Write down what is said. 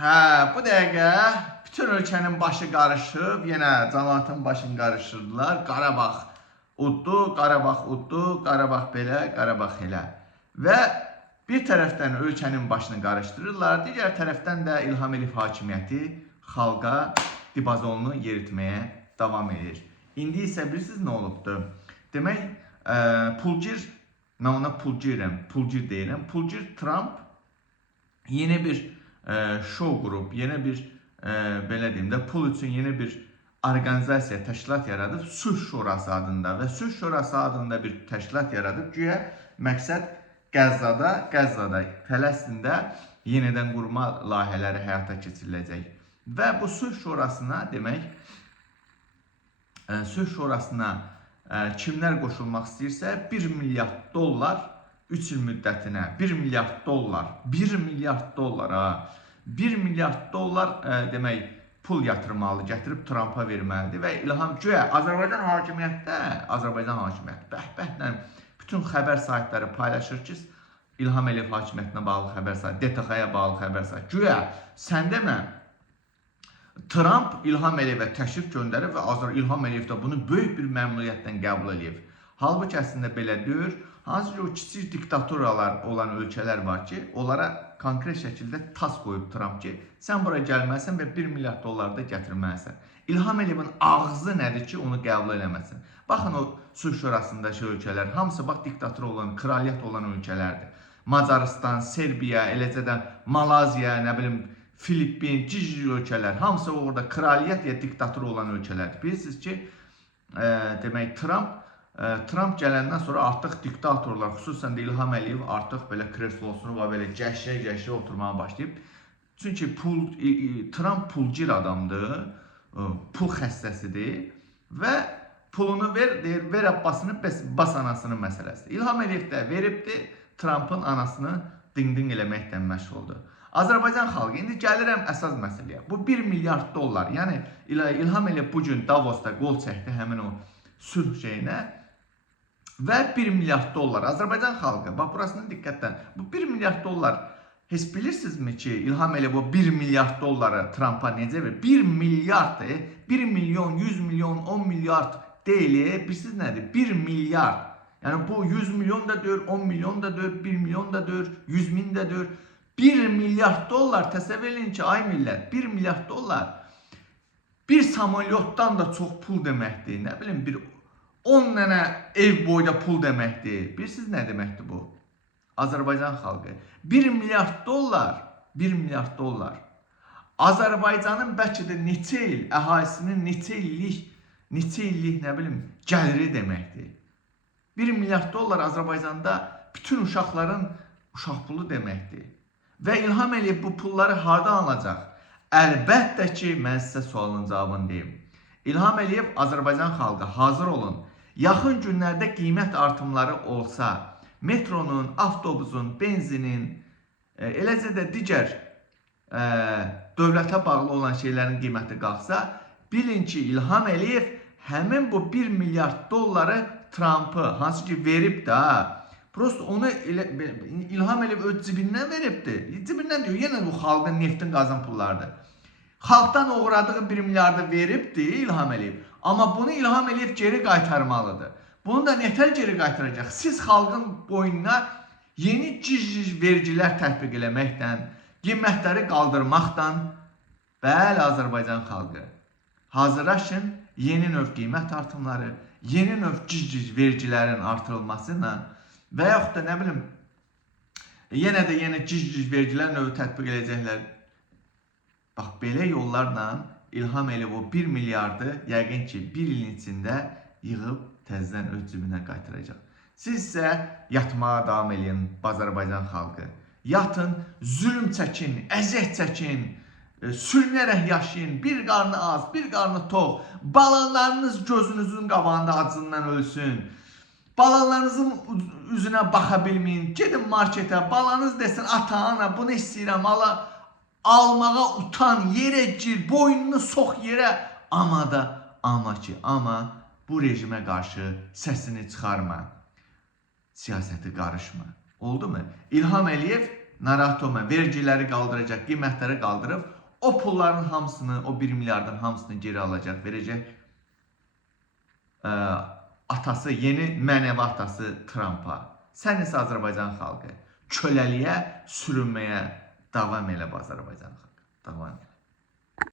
Hə, bu dəqiqə bütün ölkənin başı qarışıb, yenə cəmaatın başını qarışdırdılar. Qarabağ uddu, Qarabağ uddu, Qarabağ belə, Qarabağ elə. Və bir tərəfdən ölkənin başını qarışdırırlar, digər tərəfdən də İlham Əliyev hakimiyyəti xalqa dibazonunu yeritməyə davam edir. İndi isə bilirsiniz nə olubdur? Demək, pulgir, mən ona pulgir deyirəm. Pulgir Trump yeni bir show qrup, yeni bir belə deyim də pul üçün yeni bir orqanizasiya, təşkilat yaradıb, Sülh Şurası adında və Sülh Şurası adında bir təşkilat yaradıb. Güya məqsəd Qəzzada, Fələstində yenidən qurma layihələri həyata keçiriləcək. Və bu Sülh Şurasına demək, Sülh Şurasına kimlər qoşulmaq istəyirsə, 1 milyard dollar 3 il müddətinə 1 milyard dollar, 1 milyard dollar ha. 1 milyard dollar demək pul yatırmalı, gətirib Trump'a verməlidir və İlham güya Azərbaycan hakimiyyəti bəhbəhlə bütün xəbər saytları paylaşır ki, İlham Əliyev hakimiyyətinə bağlı xəbər saytı, DTX-yə bağlı xəbər saytı. Güya sən demə Trump İlham Əliyevə təşrif göndərib və İlham Əliyev də bunu böyük bir məmnuniyyətlə qəbul edib. Halbuki əslində belə deyir. Hansı ki o kiçik diktaturalar olan ölkələr var ki, onlara konkret şəkildə tas qoyub Trump ki, sən buraya gəlməlisən və 1 milyard dollar da gətirməlisən. İlham Əliyevin ağzı nədir ki, onu qəbul eləməsin? Baxın o Sülh Şurasındakı ölkələr, hamısı bax diktatura olan, kraliyyət olan ölkələrdir. Macaristan, Serbiya, eləcə də Malaziya, nə bilim, Filippin, cici ölkələr, hamısı orada kraliyyət ya diktatura olan ölkələrdir. Bilirsiniz ki, demək Trump gələndən sonra artıq diktatorlar, xüsusən də İlham Əliyev artıq belə kreslosunu və belə gəşlə oturmağa başlayıb. Çünki Trump pulgir adamdır, pul xəstəsidir və pulunu deyir, ver abbasını, bas anasının məsələsidir. İlham Əliyev də veribdir, Trump'ın anasını ding-ding eləməkdən məşğuldur. Azərbaycan xalqı, indi gəlirəm əsas məsələyə. Bu 1 milyard dollar, yəni İlham Əliyev bugün Davosda qol çəkdi həmin o sülh şeyinə. Və 1 milyard dollar Azərbaycan xalqı, bax burasını diqqətdən, bu 1 milyard dollar heç bilirsinizmi ki, İlham Əliyev o 1 milyard dolları Trump'a necə verir? 1 milyard, 1 milyon, 100 milyon, 10 milyard deyil, bilirsiniz nədir? 1 milyard. Yəni bu 100 milyon da deyir, 10 milyon da deyir, 1 milyon da deyir, 100 min də deyir. 1 milyard dollar, təsəvvür edin ki, ay millət, 1 milyard dollar bir samolyotdan da çox pul deməkdir, nə bilim, bir 10 dənə ev boyda pul deməkdir. Bilirsiniz nə deməkdir bu? Azərbaycan xalqı. 1 milyard dollar, 1 milyard dollar. Azərbaycanın bəlkə də neçə il, əhalisinin neçə illik, nə bilim, gəliri deməkdir. 1 milyard dollar Azərbaycanda bütün uşaqların uşaq pulu deməkdir. Və İlham Əliyev bu pulları hardan alacaq? Əlbəttə ki, mən sizə sualın cavabını deyim. İlham Əliyev, Azərbaycan xalqı, hazır olun. Yaxın günlərdə qiymət artımları olsa, metronun, avtobusun, benzinin, eləcə də digər dövlətə bağlı olan şeylərin qiyməti qalxsa, bilin ki, İlham Əliyev həmin bu 1 milyard dolları Trump'ı, hansı ki verib də, prosto onu İlham Əliyev öz cibindən veribdir. Cibindən diyor, yenə bu xalqın neftin qazan pullarıdır. Xalqdan uğradığı 1 milyardı veribdir İlham Əliyev. Amma bunu İlham Əliyev geri qaytarmalıdır. Bunu da nətər geri qaytaracaq? Siz xalqın boynuna yeni cic vergilər tətbiq eləməkdən, qiymətləri qaldırmaqdan, bəli Azərbaycan xalqı, hazırlaşın yeni növ qiymət artımları, yeni növ cic vergilərin artırılmasıyla və yaxud da nə bilim, yenə də yeni cic vergilər növü tətbiq edəcəklər. Bax, belə yollarla İlham Əliyev o 1 milyardı yəqin ki, 1 ilin içində yığıb təzədən öz cibinə qaytaracaq. Siz isə yatmağa davam edin, Azərbaycan xalqı. Yatın, zülm çəkin, əziyyət çəkin, sürünərək yaşayın, bir qarnı az, bir qarnı tox, balalarınız gözünüzün qabağında acından ölsün. Balalarınızın üzünə baxa bilməyin, gedin marketə, balanız desin, ata, ana, bunu istəyirəm, almağa utan, yerə gir, boynunu sox yerə. Amma bu rejimə qarşı səsini çıxarma, siyasəti qarışma. Oldu mu? İlham Əliyev narahat olma, vergiləri qaldıracaq, qiymətləri qaldırıb, o pulların hamısını, o 1 milyardın hamısını geri alacaq, verəcək atası, yeni mənəvi atası Trumpa. Sən isə Azərbaycan xalqı köləliyə, sürünməyə davam elə bu Azərbaycan xalqı. Davam elə.